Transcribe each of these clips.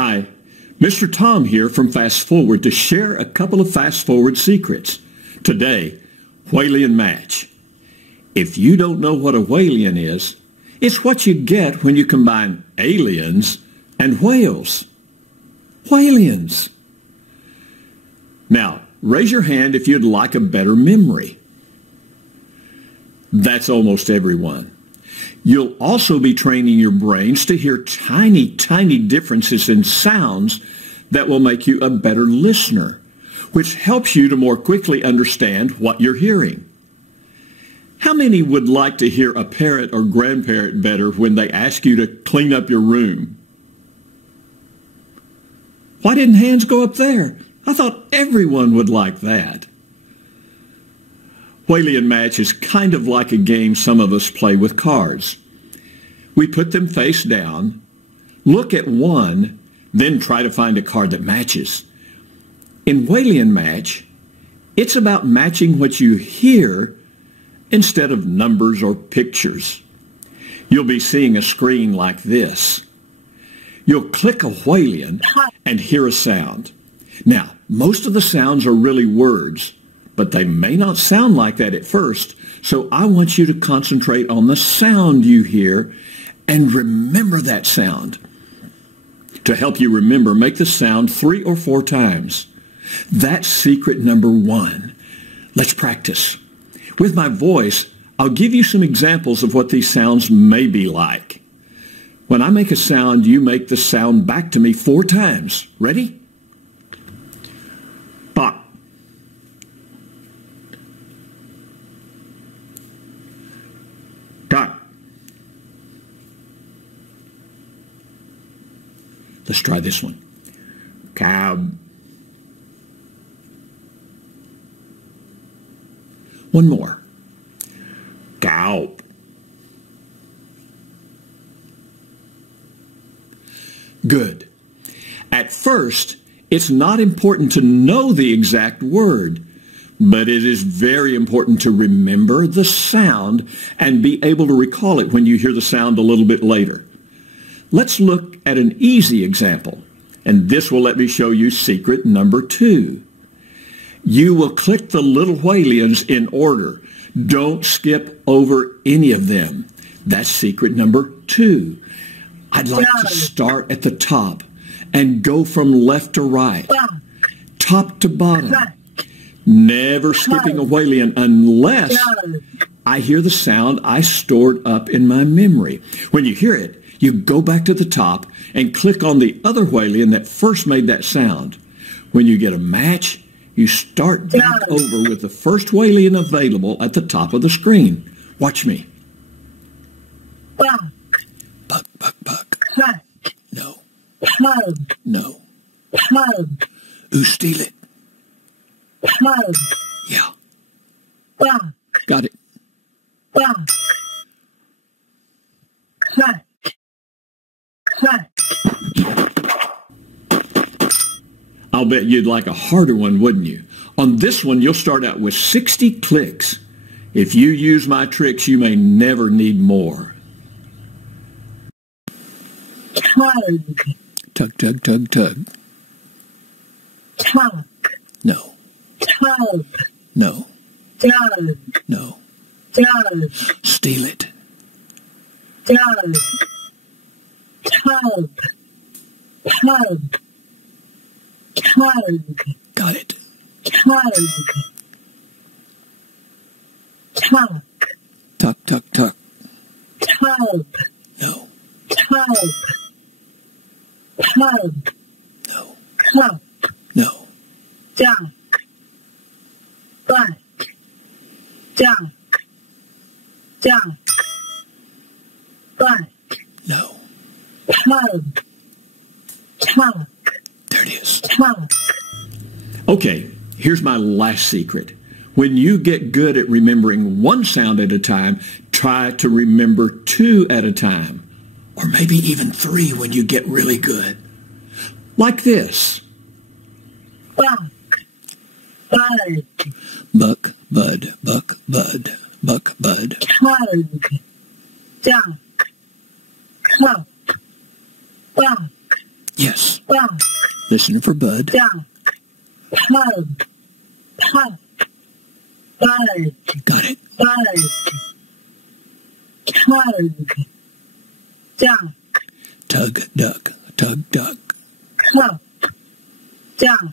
Hi, Mr. Tom here from Fast Forward to share a couple of Fast Forward secrets. Today, Whalien match. If you don't know what a Whalien is, it's what you get when you combine aliens and whales. Whaliens. Now, raise your hand if you'd like a better memory. That's almost everyone. You'll also be training your brains to hear tiny, tiny differences in sounds that will make you a better listener, which helps you to more quickly understand what you're hearing. How many would like to hear a parent or grandparent better when they ask you to clean up your room? Why didn't hands go up there? I thought everyone would like that. Whalien match is kind of like a game some of us play with cards. We put them face down, look at one, then try to find a card that matches. In Whalien match, it's about matching what you hear instead of numbers or pictures. You'll be seeing a screen like this. You'll click a Whalien and hear a sound. Now, most of the sounds are really words, but they may not sound like that at first, so I want you to concentrate on the sound you hear and remember that sound. To help you remember, make the sound 3 or 4 times. That's secret number 1. Let's practice. With my voice, I'll give you some examples of what these sounds may be like. When I make a sound, you make the sound back to me 4 times. Ready? Bop. Dot. Let's try this one. Cow. One more. Cow. Good. At first, it's not important to know the exact word, but it is very important to remember the sound and be able to recall it when you hear the sound a little bit later. Let's look at an easy example, and this will let me show you secret number 2. You will click the little Whaliens in order. Don't skip over any of them. That's secret number 2. I'd like to start at the top and go from left to right, top to bottom, never skipping a Whalien unless I hear the sound I stored up in my memory. When you hear it, you go back to the top and click on the other Whalien that first made that sound. When you get a match, you start back over with the first Whalien available at the top of the screen. Watch me. Buck, buck, buck. No. No. Ooh, steal it. Yeah. Got it. I'll bet you'd like a harder one, wouldn't you? On this one, you'll start out with 60 clicks. If you use my tricks, you may never need more. Tug, tug, tug, tug. Tug. No. Tug. No. Dug. No. Dug. Steal it. Dug. Tug. Tug. Tug. Got it. Tug. Tug. Tuck, tuck, tuck. Tug. No. Tug. Tug. No. Cup. No. Duck. Buck. Duck. Duck. Buck. No. Tug. Tuck. There it is. Tuck. Okay, here's my last secret. When you get good at remembering one sound at a time, try to remember 2 at a time. Or maybe even 3 when you get really good. Like this. Buck. Bud. Buck, bud, buck, bud, buck, bud. Tug. Duck. Cup. Buck. Yes. buck, Listen for bud. duck, pub, pup, bud, Got it. bud, tug, duck, Tug, duck. Tug, duck. cup, duck,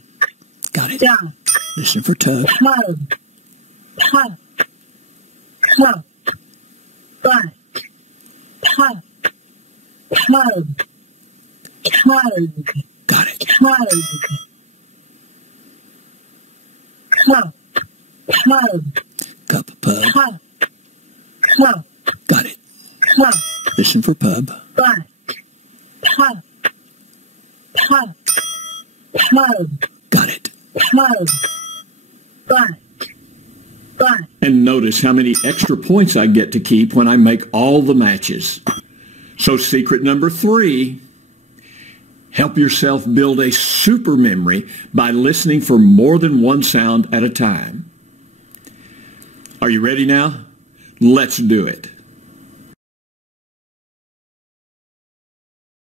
Got it. duck, Listen for tug. pub, pup, cup, butt, pup, pub, tug, Got it. tug, cup, pub, Cup, pub. pup, cup, Got it. cup, Listen for pub. butt, pup, pup, pub, Got it. pub, butt, butt, And notice how many extra points I get to keep when I make all the matches. So secret number 3, help yourself build a super memory by listening for more than one sound at a time. Are you ready now? Let's do it.